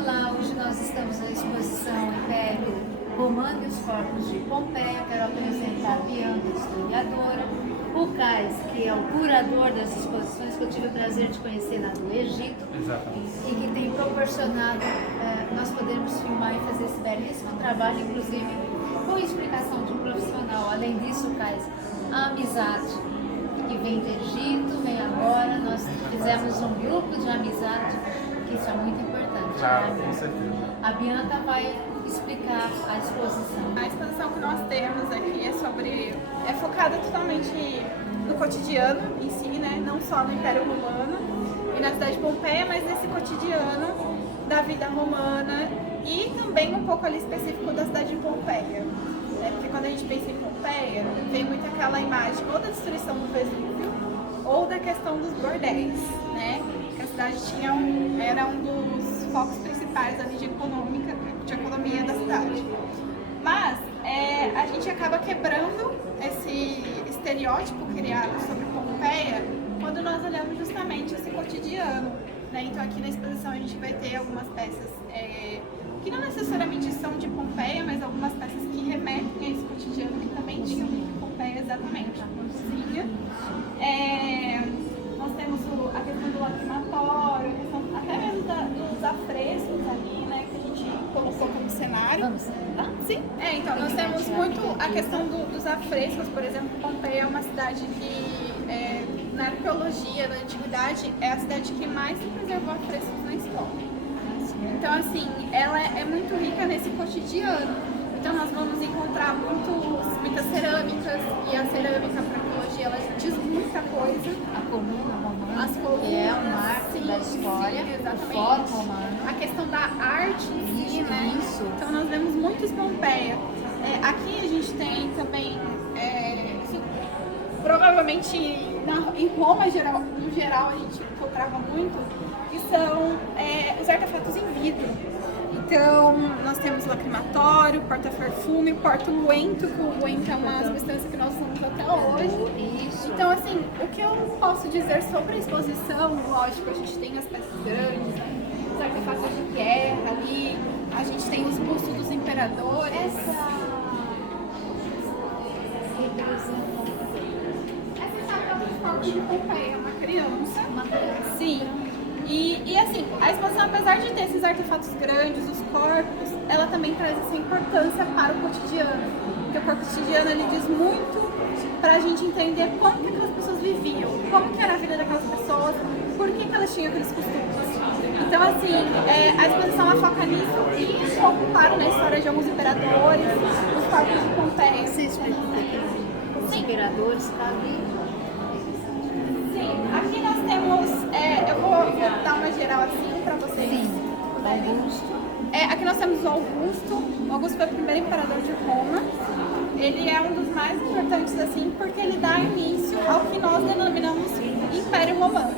Olá, hoje nós estamos na exposição Império Romano e os Corpos de Pompeia. Quero apresentar a Bianca, historiadora, o Cais, que é o curador das exposições, que eu tive o prazer de conhecer lá do Egito. Exatamente. E que tem proporcionado nós podermos filmar e fazer esse belíssimo trabalho, inclusive com explicação de um profissional. Além disso, Cais, a amizade que vem do Egito, vem agora, nós fizemos um grupo de amizade, que isso é muito importante. Claro, com certeza. A Bianca vai explicar a exposição. A exposição que nós temos aqui é focada totalmente no cotidiano em si, né? Não só no Império Romano e na cidade de Pompeia, mas nesse cotidiano da vida romana e também um pouco ali específico da cidade de Pompeia. Porque quando a gente pensa em Pompeia, vem muito aquela imagem ou da destruição do Vesúvio ou da questão dos bordéis, né? Que a cidade era um dos focos principais ali de economia da cidade. Mas a gente acaba quebrando esse estereótipo criado sobre Pompeia quando nós olhamos justamente esse cotidiano, né? Então aqui na exposição a gente vai ter algumas peças que não necessariamente são de Pompeia, mas algumas peças que remetem a esse cotidiano que também tinham em Pompeia, exatamente. A cozinha. Nós temos a questão do lacrimatório, a questão até mesmo dos afrescos ali, né, que a gente colocou como cenário. Vamos lá? Sim. Então nós temos muito a questão dos afrescos. Por exemplo, Pompeia é uma cidade que, na arqueologia, na antiguidade, é a cidade que mais se preservou afrescos na história. Então, assim, ela é muito rica nesse cotidiano. Então, nós vamos encontrar muitas cerâmicas, e a cerâmica para a arqueologia, ela diz muita coisa. A coluna romana, As colunas, que é o marco sim, da história, sim, o exatamente. fórum romano. A questão da arte em si, né? Isso. Então, nós vemos muito em Pompeia. Aqui a gente tem também, provavelmente em Roma, no geral, a gente encontrava muito, que são os artefatos em vidro. Então, nós temos lacrimatório, porta-perfume, porta-unguento, que o unguento é uma substância que nós usamos até hoje. Isso. Então, assim, o que eu posso dizer sobre a exposição, lógico, a gente tem as peças grandes, os artefatos de guerra ali, a gente tem os bustos dos imperadores. Essa Essa é a forma de Pompeia, uma criança. uma criança. Sim. E assim, a exposição, apesar de ter esses artefatos grandes, os corpos, ela também traz essa importância para o cotidiano. Porque o cotidiano, ele diz muito pra gente entender como que aquelas pessoas viviam, como que era a vida daquelas pessoas, por que elas tinham aqueles costumes. Então, assim, a exposição ela foca nisso e um pouco, claro, na história de alguns imperadores, os corpos de Pompeia. Você explica os imperadores, tá ali. Sim, aqui nós temos, eu vou dar uma geral assim para vocês. Sim, Augusto. Aqui nós temos o Augusto. O Augusto foi o primeiro imperador de Roma. Ele é um dos mais importantes assim, porque ele dá início ao que nós denominamos Império Romano.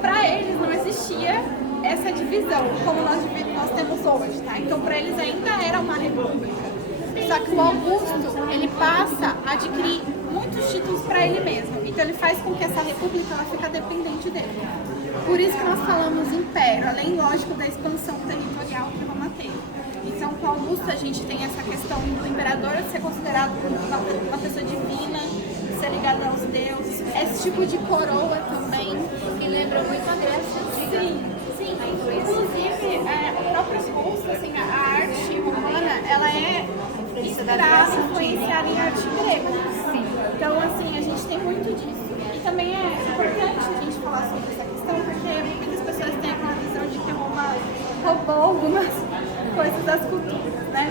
Para eles não existia essa divisão como nós temos hoje, tá? Então para eles ainda era uma república. Só que o Augusto, ele passa a adquirir muitos títulos para ele mesmo. Então ele faz com que essa república ela fique dependente dele. Por isso que nós falamos império, além, lógico, da expansão territorial que Roma teve. Então com Augusto a gente tem essa questão do imperador ser considerado uma pessoa divina, ser ligado aos deuses, esse tipo de coroa também. Que lembra muito a Grécia Antiga. Sim. Inclusive, o próprio Augusto, assim, a arte romana, ela é influenciada em arte grega. Sim. Então, assim, a gente tem muito disso. E também é importante a gente falar sobre essa questão, porque muitas pessoas têm aquela visão de que Roma roubou algumas coisas das culturas, né?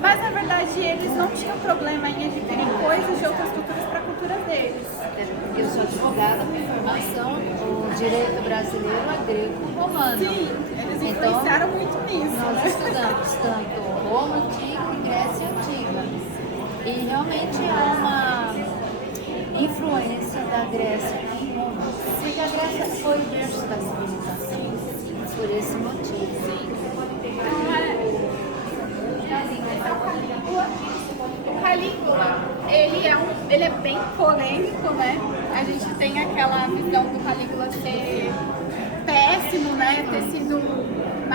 Mas, na verdade, eles não tinham problema em adquirir coisas de outras culturas para a cultura deles. Eu sou advogada com formação, o direito brasileiro é grego-romano. Sim, eles influenciaram muito nisso. Nós Né? estudamos tanto Roma Antiga e Grécia Antiga. E realmente há uma influência da Grécia em Roma. Porque a Grécia foi o berço da civilização. Por esse motivo. O Calígula, ele é bem polêmico, né? A gente tem aquela visão do Calígula ser péssimo, né? Ter sido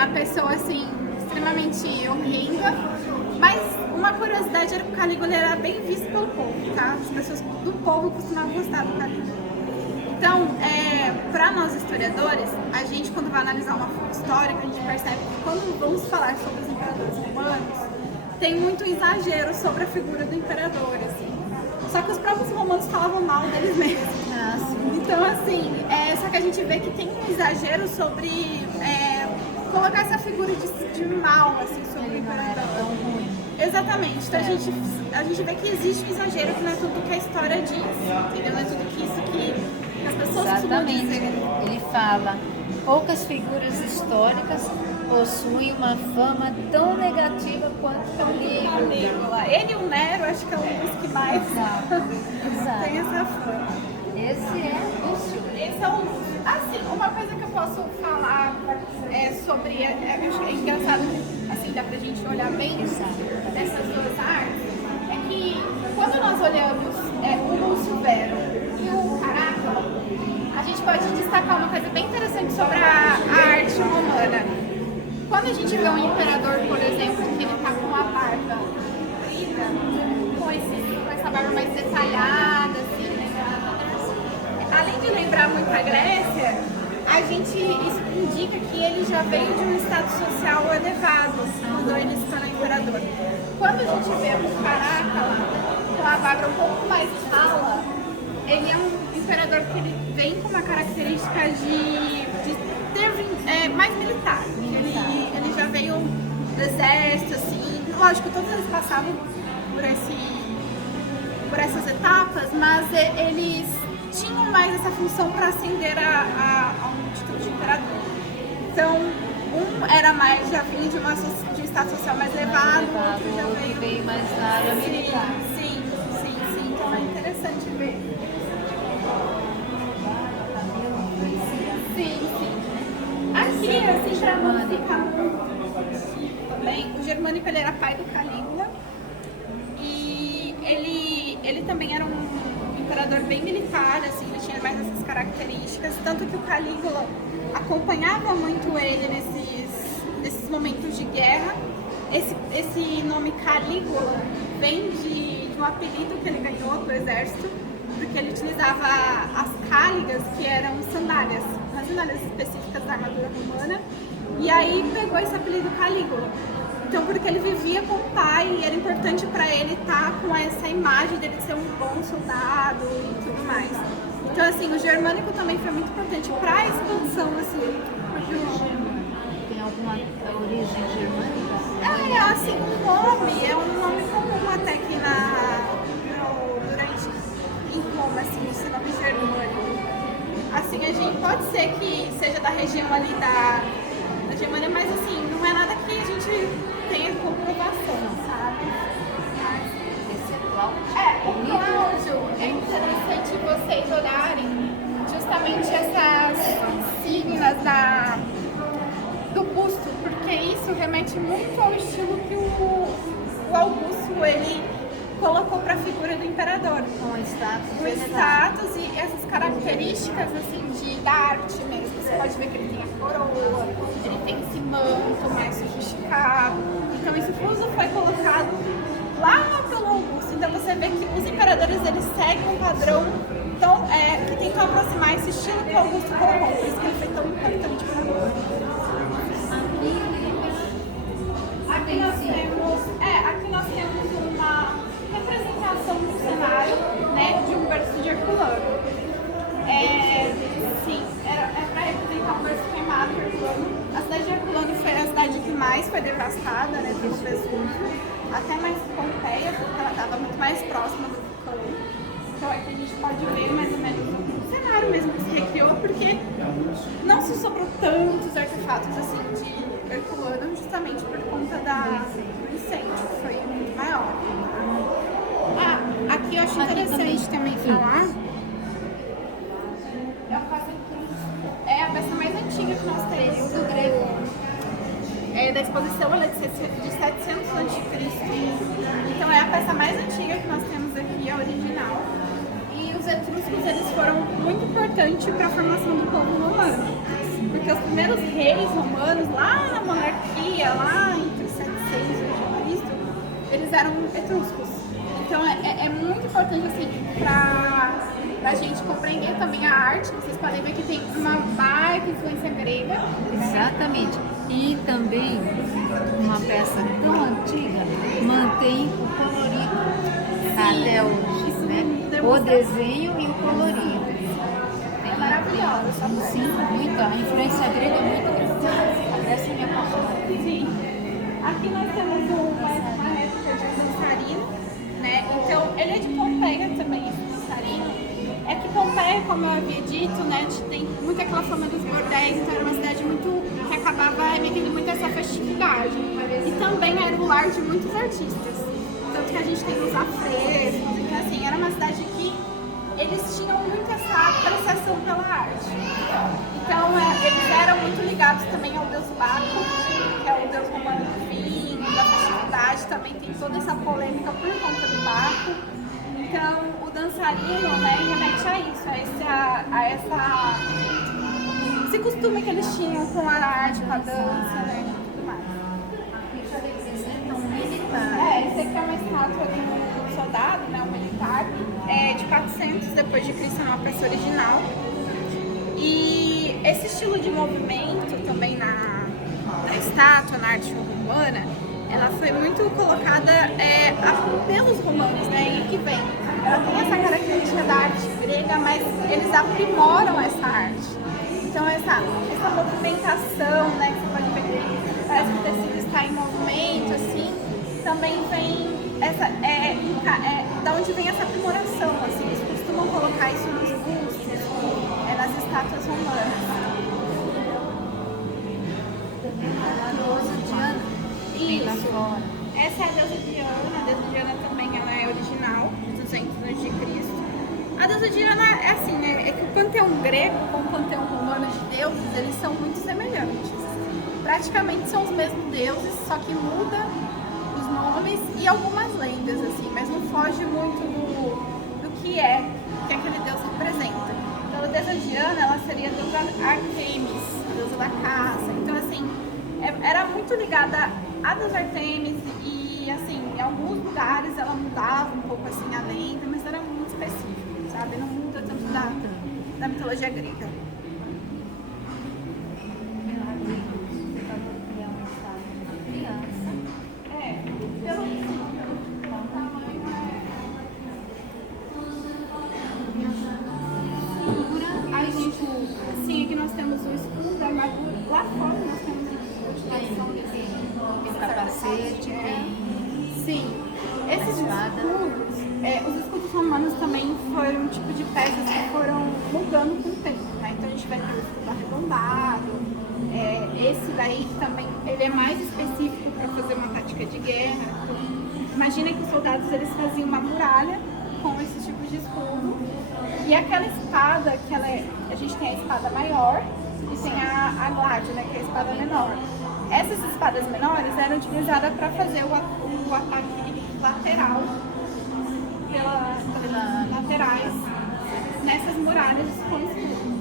uma pessoa assim, extremamente horrenda, mas uma curiosidade era que o Calígula era bem visto pelo povo, tá? As pessoas do povo costumavam gostar do Calígula. Então, para nós historiadores, a gente quando vai analisar uma fonte histórica, a gente percebe que quando vamos falar sobre os imperadores romanos, tem muito exagero sobre a figura do imperador, assim. Só que os próprios romanos falavam mal deles mesmos. Então, assim, só que a gente vê que tem um exagero sobre colocar essa figura de mal, assim, sobre o imperador. Exatamente. Então a gente vê que existe um exagero, que não é tudo que a história diz, entendeu? Não é tudo que isso que as pessoas costumam dizer. Ele fala, poucas figuras históricas possuem uma fama tão negativa quanto Calígula. Ele e o Nero, acho que é um dos que mais tem essa fama. Esse é Lúcio. Esse é o Lúcio. Assim, uma coisa que eu posso falar sobre, acho que é engraçado, assim, dá pra gente olhar bem dessas duas artes, é que quando nós olhamos o Lúcio Vero e o Carácula, a gente pode destacar uma coisa bem interessante sobre a arte romana. Quando a gente vê um imperador, por exemplo, que ele tá com uma barba comprida, com essa barba mais detalhada, assim, né? Além de lembrar muito a Grécia, isso indica que ele já veio de um status social elevado, quando ele se tornou imperador. Quando a gente vê o Carácula com a barba um pouco mais rala, ele é um imperador que ele vem com uma característica de ter mais militar. Ele já veio do exército, assim. Lógico, todos eles passavam por essas etapas, mas eles tinham mais essa função para ascender a um título de imperador. Então, um era mais, já vinha de um estado social mais elevado, o outro já veio mais da área militar. Sim. Então é interessante ver. Sim. Aqui, assim, para não ficar muito também, o Germânico ele era pai do Calígula e ele também era um imperador bem militar, assim, ele tinha mais essas características, tanto que o Calígula acompanhava muito ele nesses momentos de guerra. Esse nome Calígula vem de um apelido que ele ganhou do exército, porque ele utilizava as cáligas, que eram sandálias, as sandálias específicas da armadura romana, e aí pegou esse apelido Calígula. Então, porque ele vivia com o pai e era importante para ele estar com essa imagem dele ser um bom soldado e tudo mais. Então, assim, o germânico também foi muito importante para a expansão, assim. Tem alguma origem germânica? Assim, o nome é um nome comum até aqui durante em Roma, assim, esse nome germânico. Assim, a gente pode ser que seja da região ali da Germânia, mas assim, não é nada que a gente tenha comprovação, sabe? Esse é Cláudio. O Cláudio, é interessante vocês olharem justamente essas signas do busto, porque isso remete muito ao estilo que o Augusto ele colocou para a figura do imperador. Com o status e essas características assim da arte mesmo. Você pode ver que ele tem a coroa, ele tem esse manto mais sofisticado. Então isso tudo foi colocado lá pelo Augusto. Então você vê que os imperadores eles seguem um padrão que tentam aproximar esse estilo que o Augusto colocou. Por isso que ele foi tão importante para nós. Aqui nós temos uma representação do cenário, né, de um berço de Herculano. Para representar um berço queimado de Herculano. A cidade de Herculano foi a cidade que mais foi devastada, né, pelo Vesúvio, até mais que Pompeia, porque ela estava muito mais próxima do vulcão. Então aqui a gente pode ver mais ou menos o cenário mesmo que se recriou, porque não se sobrou tantos artefatos assim de Herculano, justamente por conta do incêndio, que foi muito maior. Aqui eu acho interessante também falar. É a peça mais antiga que nós temos do grego. Da exposição, ela é de 700 a.C. Então é a peça mais antiga que nós temos aqui, a original. E os etruscos eles foram muito importantes para a formação do povo romano. Porque os primeiros reis romanos, lá na monarquia, lá entre 700 a.C., eles eram etruscos. Então é muito importante assim pra gente compreender também a arte. Vocês podem ver que tem uma baita influência grega. Exatamente. E também uma peça tão antiga mantém o colorido até hoje, né? O desenho e o colorido. É maravilhosa. Sim, muito. A influência grega é muito grande. Essa é a minha paixão. Sim. Aqui nós temos uma réplica de um dançarino, né? Então, ele é de Pompeia também, esse dançarino. É que Pompeia, como eu havia dito, né, tem muito aquela fama dos bordéis, então era uma cidade muito que acabava emitendo muito essa festividade. E também era o lar de muitos artistas. Tanto que a gente tem os afrescos, então assim, era uma cidade que eles tinham muito essa apreciação pela arte. Então, eles eram muito ligados também ao deus Baco, que é o deus romano do vinho, da festividade, também tem toda essa polêmica por conta do Baco. Então, o dançarino, né, remete a isso, esse costume que eles tinham com a arte, com a dança, né, e tudo mais. Aqui já representa um militar. Esse aqui é uma estátua de um soldado, né, um militar, de 400 depois de Cristo, é uma peça original. E esse estilo de movimento também na estátua, na arte romana, ela foi muito colocada pelos romanos, né? E que vem. Ela tem essa característica da arte grega, mas eles aprimoram essa arte. Então essa movimentação, né? Que você pode ver que parece que o tecido está em movimento, assim, também vem da onde vem essa aprimoração, assim. Eles costumam colocar isso nos bustos, nas estátuas romanas. A deusa Diana. Isso. Essa é a deusa Diana. A deusa Diana também ela é original, de 200 a.C. A deusa Diana é assim, né? É que o panteão grego com o panteão romano de deuses, eles são muito semelhantes. Praticamente são os mesmos deuses, só que muda os nomes e algumas lendas, assim, mas não foge muito do que aquele deus representa. Então a deusa Diana, ela seria a deusa Artemis, a deusa da caça. Então assim, era muito ligada a deusa Artemis e assim, em alguns lugares ela mudava um pouco assim a lenda, mas era muito específico, sabe? Não muda tanto da mitologia grega. Sim, aqui nós temos o escudo, a armadura. Lá fora nós temos a utilização desse capacete, sim. Esses escudos, os escudos romanos também foram um tipo de peças que foram mudando com o tempo, né? Então a gente vai ter o escudo arredondado. Esse daí também, ele é mais específico para fazer uma tática de guerra. Então, imagina que os soldados eles faziam uma muralha com esses tipos de escudo. E aquela espada, a gente tem a espada maior e tem a gládio, né, que é a espada menor. Essas espadas menores eram utilizadas para fazer o ataque lateral, pelas laterais, nessas muralhas com escudo.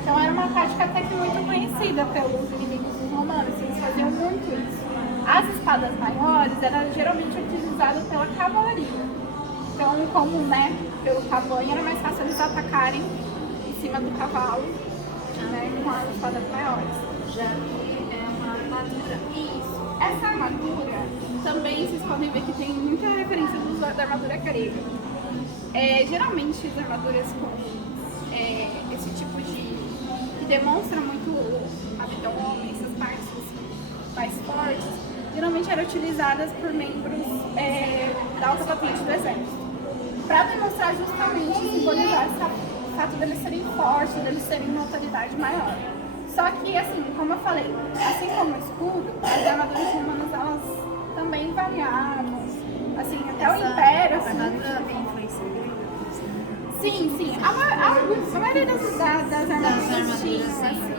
Então era uma tática até que muito conhecida pelos inimigos dos romanos, eles faziam muito isso. As espadas maiores eram geralmente utilizadas pela cavalaria. Então, como, né, pelo tamanho, era mais fácil eles atacarem em cima do cavalo, né, com as espadas maiores. Já que é uma armadura. Isso. Essa armadura, também vocês podem ver que tem muita referência da armadura grega. Geralmente, as armaduras com esse tipo que demonstra muito o abdômen, essas partes mais fortes, geralmente eram utilizadas por membros da alta patente do exército. Para demonstrar justamente, simbolizar o fato deles serem fortes, deles serem uma autoridade maior. Só que, assim, como eu falei, assim como o escudo, as armaduras romanas, elas também variavam. Assim, até o Império... A armadura tem influência grega? Sim. A maioria das armaduras tinha, assim.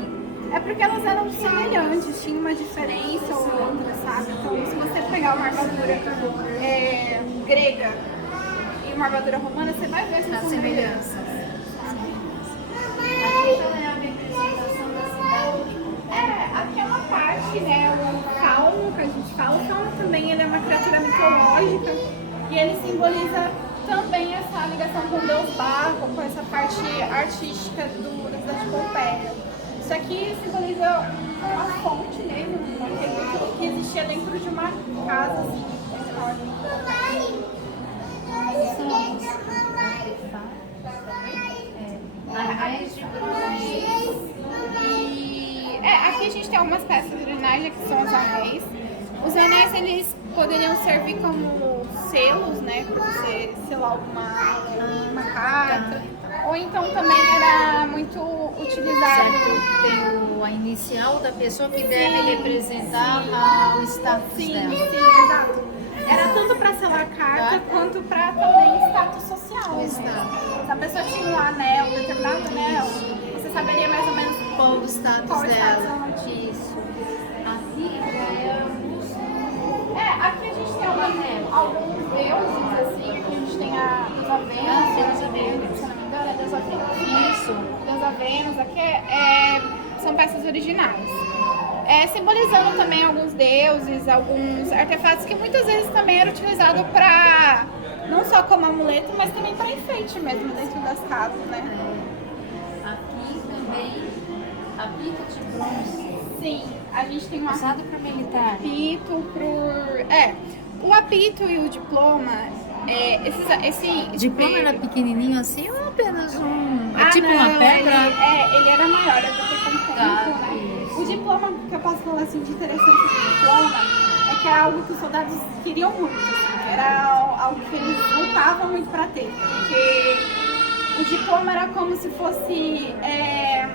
É porque elas eram semelhantes, tinha uma diferença ou outra, sabe? Então, se você pegar uma armadura grega e uma armadura romana, você vai ver essa semelhança. Aqui já é a representação da cidade aqui é uma parte, né, o fauno que a gente fala, o fauno também ele é uma criatura mitológica e ele simboliza também essa ligação com o deus Baco, com essa parte artística da cidade de Pompeia. Isso aqui simboliza uma fonte mesmo, um aqueduto que existia dentro de uma casa assim, enorme. Anéis de bronze. Aqui a gente tem algumas peças de drenagem que são os anéis. Os anéis eles poderiam servir como selos, né, para você selar uma carta. Ou então também era muito utilizado. Certo, tem a inicial da pessoa que deve representar o status dela. Sim, exato. Era tanto para selar carta quanto para também status social. O Né? status. Se a pessoa tinha um anel, um determinado anel, você saberia mais ou menos Qual o status qual o status dela? ela tinha. Isso. Aqui é Aqui a gente tem alguns deuses, assim, aqui a gente tem a deusa Vênus, se não me engano, é a deusa Vênus. isso. Deusa Vênus, aqui são peças originais. Simbolizando também alguns deuses, alguns artefatos que muitas vezes também era utilizado para, não só como amuleto, mas também para enfeite mesmo dentro das casas, né? Aqui também apito de bronze. Sim, a gente tem um Usado para militar. apito o apito e o diploma, esse Diploma era pequenininho assim ou apenas um... Ah, tipo não, uma pedra? ele era maior, é porque com o tempo, Tá, né? isso. O diploma, que eu posso falar assim de interessante do diploma, é que é algo que os soldados queriam muito, assim, era algo que eles lutavam muito para ter, porque o diploma era como se fosse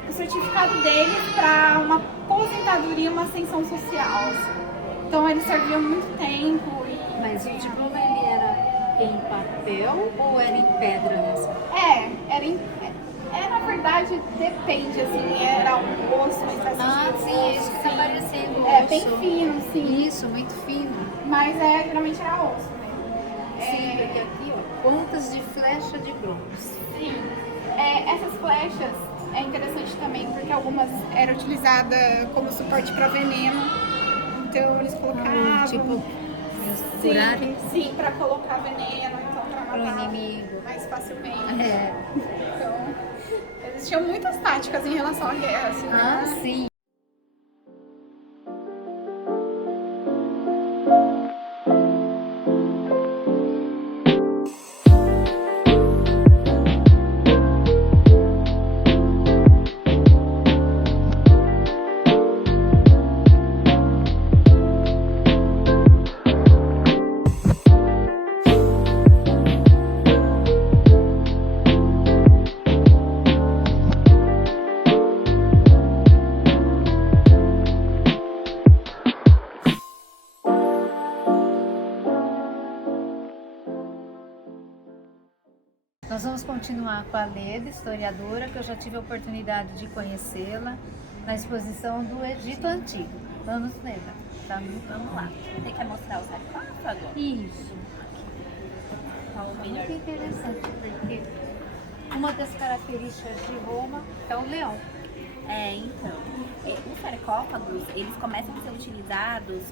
o certificado deles para uma aposentadoria, uma ascensão social, assim. Então eles serviam muito tempo. Mas o diploma ele era em papel ou era em pedra nessa? Na verdade, depende, assim, era um osso, uma espécie de sim, isso que tá sim. parecendo Bem osso. fino, sim. Isso, muito fino. Mas geralmente era osso mesmo. Sim, porque aqui, ó, pontas de flecha de bronze. Sim. Essas flechas é interessante também porque algumas eram utilizadas como suporte para veneno. Então eles colocavam. Tipo, curarem sim, para colocar veneno, então para para o matar inimigo. mais facilmente. É. Então, existiam muitas táticas em relação à guerra, assim, né? Sim. Nós vamos continuar com a Leda, historiadora, que eu já tive a oportunidade de conhecê-la na exposição do Egito Antigo. Vamos, Leda. Vamos lá. Você quer mostrar o sarcófago? Isso. Muito interessante, porque uma das características de Roma é o leão. Então, os sarcófagos, eles começam a ser utilizados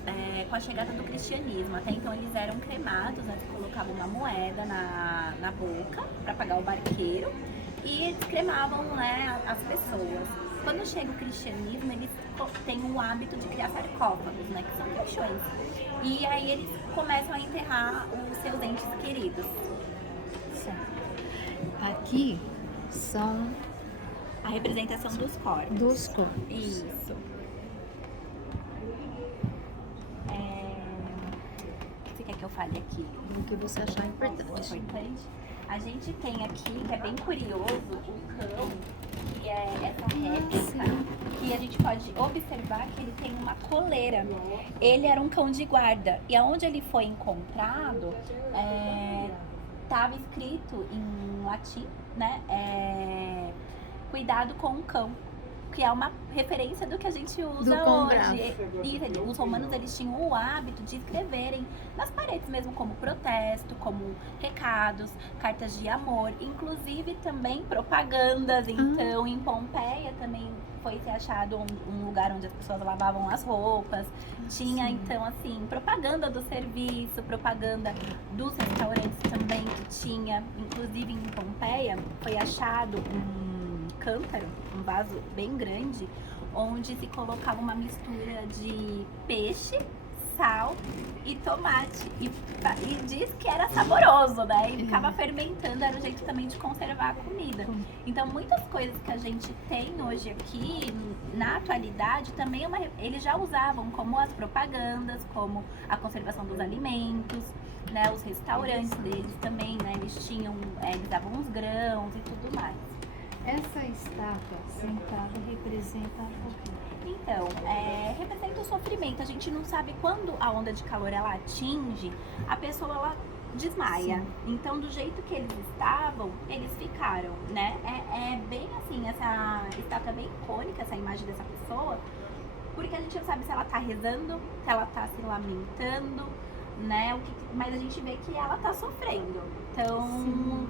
com a chegada do cristianismo. Até então eles eram cremados, né? Você colocava uma moeda na boca para pagar o barqueiro e eles cremavam, né, as pessoas. Quando chega o cristianismo, eles têm o hábito de criar sarcófagos, né, que são caixões. E aí eles começam a enterrar os seus entes queridos. Certo. Aqui são A representação dos corpos. dos corpos. Isso. Você quer que eu fale aqui? O que você achar importante. Importante. A gente tem aqui, que é bem curioso, o cão, que é essa réplica, que a gente pode observar que ele tem uma coleira. Ele era um cão de guarda, e aonde ele foi encontrado, estava escrito em latim, né? Cuidado com o cão. que é uma referência do que a gente usa Do com hoje. E os romanos, eles tinham o hábito de escreverem nas paredes mesmo, como protesto, como recados, cartas de amor, inclusive também propagandas. Então, em Pompeia também foi se achado um lugar onde as pessoas lavavam as roupas. Tinha, então, assim, propaganda do serviço, propaganda dos restaurantes também que tinha. Inclusive, em Pompeia, foi achado um cântaro, um vaso bem grande, onde se colocava uma mistura de peixe, sal e tomate. E diz que era saboroso, né? E ficava fermentando, era um jeito também de conservar a comida. Então, muitas coisas que a gente tem hoje aqui, na atualidade, também eles já usavam, como as propagandas, como a conservação dos alimentos, né? Os restaurantes deles também, né? Eles davam uns grãos e tudo mais. Essa estátua sentada representa o quê? Então, representa o sofrimento. A gente não sabe quando a onda de calor ela atinge, a pessoa ela desmaia. Sim. Então, do jeito que eles estavam, eles ficaram, né? É bem assim, essa estátua é bem icônica, essa imagem dessa pessoa, porque a gente não sabe se ela tá rezando, se ela tá se lamentando, né? Mas a gente vê que ela tá sofrendo. Então,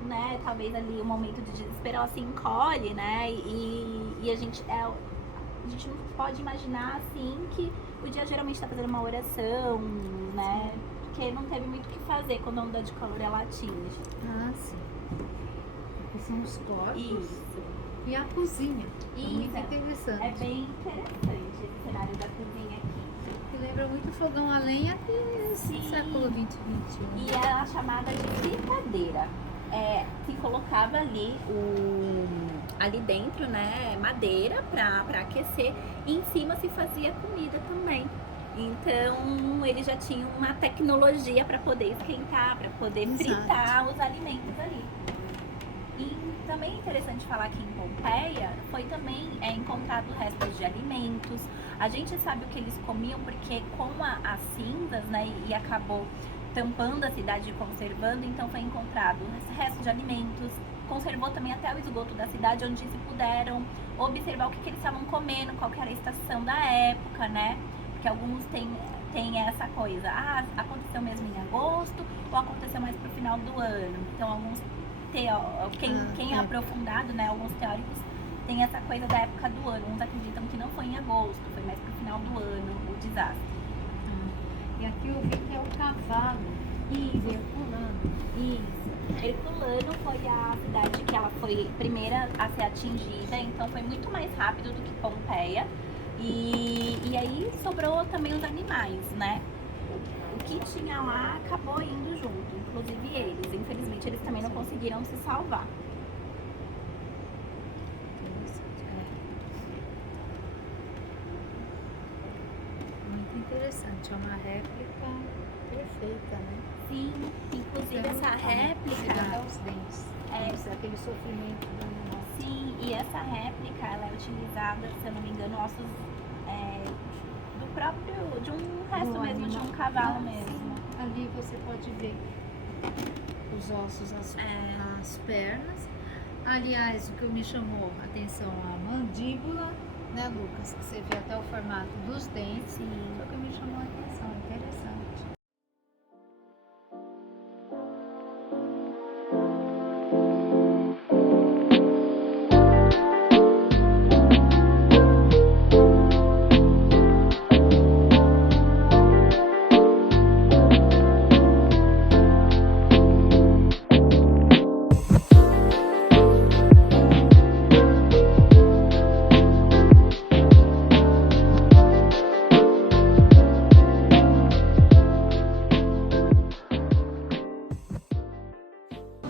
né, talvez ali um momento de desespero ela se encolhe, né? E a gente não pode imaginar assim que o dia geralmente tá fazendo uma oração, né? Porque não teve muito o que fazer quando a onda de calor ela atinge. Ah, sim. Aqui são os corpos. Isso. E a cozinha. Isso. Muito interessante. É bem interessante esse cenário da cozinha aqui. Que lembra muito fogão a lenha do século XX, XXI. E é chamada de fritadeira. Se colocava ali ali dentro, né, madeira para aquecer, e em cima se fazia comida também. Então eles já tinham uma tecnologia para poder esquentar, para poder fritar os alimentos ali. E também é interessante falar que em Pompeia foi também encontrado restos de alimentos. A gente sabe o que eles comiam porque com as cinzas, né, e acabou tampando a cidade e conservando, então foi encontrado restos de alimentos. Conservou também até o esgoto da cidade, onde se puderam observar o que eles estavam comendo, qual que era a estação da época, né? Porque alguns têm essa coisa, aconteceu mesmo em agosto ou aconteceu mais pro final do ano. Então alguns quem é aprofundado, né, alguns teóricos têm essa coisa da época do ano. Uns acreditam que não foi em agosto, foi mais pro final do ano o desastre. E aqui eu vi que é o cavalo. Herculano. Isso. Herculano foi a cidade que ela foi primeira a ser atingida, então foi muito mais rápido do que Pompeia. E aí sobrou também os animais, né? O que tinha lá acabou indo junto, inclusive eles. Infelizmente eles também não conseguiram se salvar. Muito interessante, é uma réplica perfeita, né? Sim, inclusive essa réplica. Até os dentes. Aquele sofrimento do animal. Sim, e essa réplica ela é utilizada, se eu não me engano, ossos de um resto mesmo, de um cavalo mesmo. Sim. Ali você pode ver os ossos, as pernas. Aliás, o que me chamou a atenção a mandíbula, né, Lucas? Que você vê até o formato dos dentes. Sim. Foi o que me chamou a atenção. Interessante.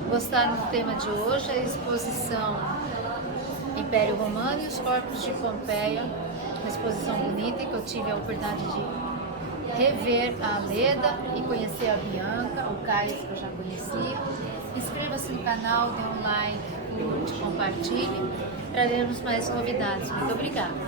Gostaram do tema de hoje? A exposição Império Romano e os Corpos de Pompeia, uma exposição bonita que eu tive a oportunidade de rever a Leda e conhecer a Bianca, o Caio que eu já conhecia. Inscreva-se no canal, dê um like, curte, compartilhe. Traremos mais novidades. Muito obrigada!